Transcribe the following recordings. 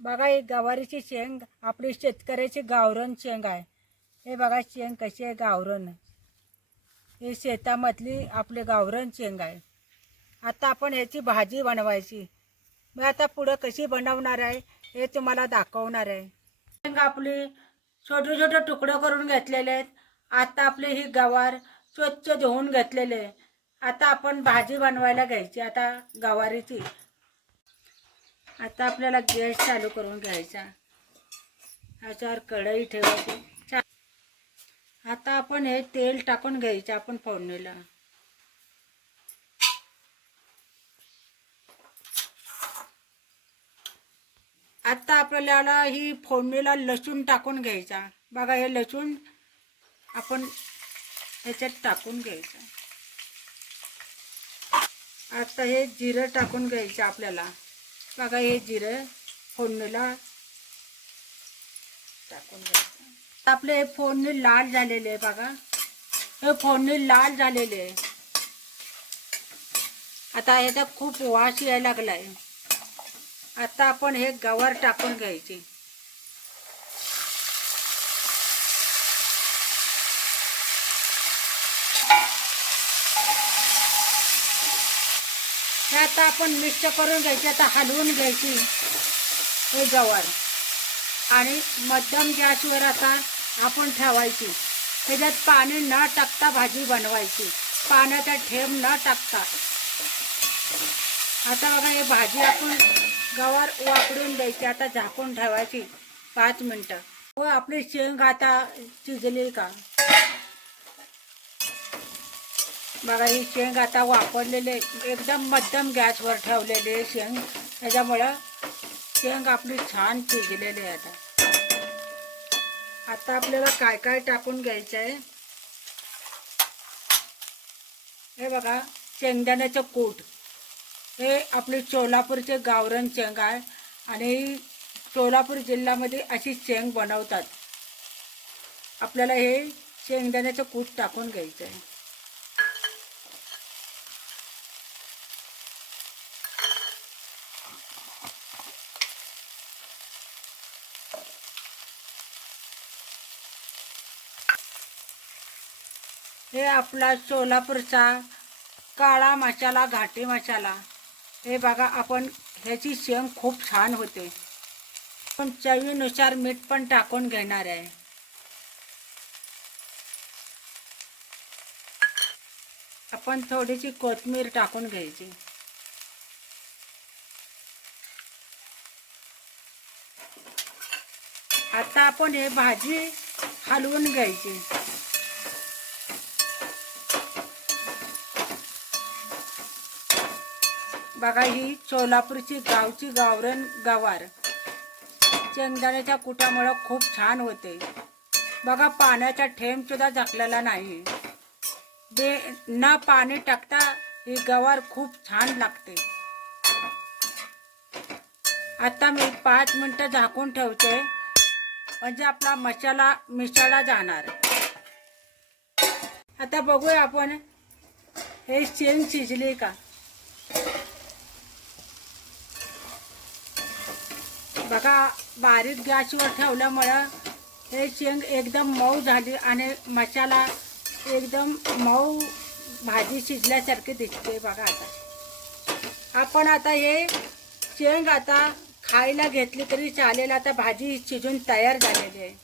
बघा ही गवारीची शेंग आपली शेतकऱ्याची गावरान शेंग आहे। हे बघा शेंग कशी आहे गावरान, हे शेतामधली आपली गावरान शेंग आहे। आता आपण ह्याची भाजी बनवायची। मी आता पुढे कशी बनवणार आहे हे तुम्हाला दाखवणार आहे। शेंग आपली छोटे छोटे तुकडे करून घेतलेले आहेत। आता आपली ही गवार स्वच्छ धुवून घेतलेले आहे। आता आपण भाजी बनवायला घ्यायची आता गवारीची। आता आपल्याला गॅस चालू करून घ्यायचा, ह्याच्यावर कढई ठेवायची। आता आपण हे तेल टाकून घ्यायचं आपण फोडणीला। आता आपल्याला ही फोडणीला लसूण टाकून घ्यायचा। बघा हे लसूण आपण ह्याच्यात टाकून घ्यायचं। आता हे जिरं टाकून घ्यायचं आपल्याला। बघा हे जिरं फोडणीला टाकून घ्यायचं। आपले हे फोडणी लाल झालेले आहे। बघा हे फोडणी लाल झालेले आहे। आता ह्याचा खूप वास यायला लागलाय। आता आपण हे गवार टाकून घ्यायची। आता आपण मिक्स करून घ्यायची। आता हलवून घ्यायची हे गवार आणि मध्यम गॅसवर आता आपण ठेवायची। त्याच्यात पाणी न टाकता भाजी बनवायची, पाण्याचा थेंब न टाकता। आता बघा हे भाजी आपण गवार वापरून द्यायची। आता झाकून ठेवायची 5 मिनिटं। व आपली शेंग आता शिजली का बघा। ही शेंग आता वापरलेले एकदम मध्यम गॅसवर ठेवलेले शेंग, त्याच्यामुळं शेंग आपली छान शिजलेली आहे। आता आपल्याला काय काय टाकून घ्यायचं आहे हे बघा। शेंगदाण्याचं कूट, हे आपली सोलापूरचे गावरान शेंग आहे आणि सोलापूर जिल्ह्यामध्ये अशी शेंग बनवतात। आपल्याला हे शेंगदाण्याचं कूट टाकून घ्यायचं आहे। हे आपला सोलापूरचा काळा मसाला, घाटी मसाला। हे बघा आपण ह्याची शेंग खूप छान होते। पण चवीनुसार मीठ पण टाकून घेणार आहे। आपण थोडीशी कोथिंबीर टाकून घ्यायची। आता आपण हे भाजी हलवून घ्यायची। बघा ही सोलापूरची गावची गावरान गवार शेंगदाण्याच्या कुटामुळे खूप छान होते। बघा पाण्याचा थेंब सुद्धा झाकलेला नाही। न पाणी टाकता ही गवार खूप छान लागते। आता मी 5 मिनिटं झाकून ठेवते, म्हणजे आपला मसाला मिसळला जाणार। आता बघूया आपण हे शेंग शिजली का। बघा बारीक गॅसवर ठेवल्यामुळं हे शेंग एकदम मऊ झाली आणि मसाला एकदम मऊ भाजी शिजल्यासारखी दिसते। बघा आता आपण आता हे शेंग आता खायला घेतली तरी चालेल। आता भाजी शिजून तयार झालेली आहे।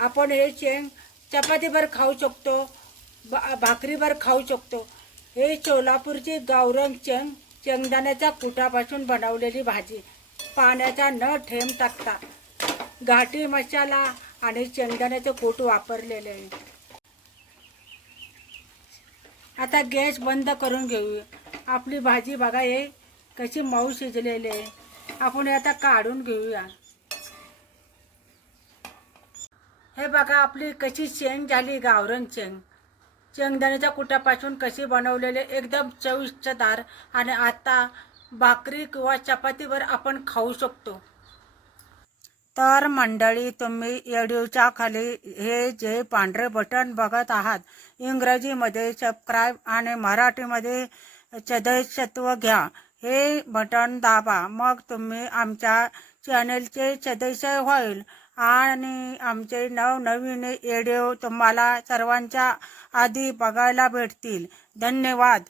आपण हे शेंग चपातीवर खाऊ शकतो, भाकरीवर खाऊ शकतो। हे सोलापूरची गावरान शेंग शेंगदाण्याच्या कुटापासून बनवलेली भाजी, पाण्याचा न थेंब टाकता, घाटी मसाला आणि शेंगदाण्याचं कूट वापरलेले आहे। आता गॅस बंद करून घेऊया। आपली भाजी बघा हे कशी मऊ शिजलेली आहे। आपण आता काढून घेऊया। हे बघा आपली कशी शेंग झाली गावरान शेंग, शेंगदाण्याच्या कुटापासून कशी बनवलेले, एकदम चविष्टदार आणि आता भाकरी किंवा चपातीवर आपण खाऊ शकतो। तर मंडळी तुम्ही व्हिडिओच्या खाली हे जे पांढरे बटन बघत आहात, इंग्रजीमध्ये सबस्क्राईब आणि मराठीमध्ये सदस्यत्व घ्या, हे बटन दाबा. मग तुम्ही आमच्या चॅनलचे सदस्य होईल आणि आमचे नवनवीन व्हिडिओ तुम्हाला सर्वांच्या आधी बघायला भेटतील. धन्यवाद.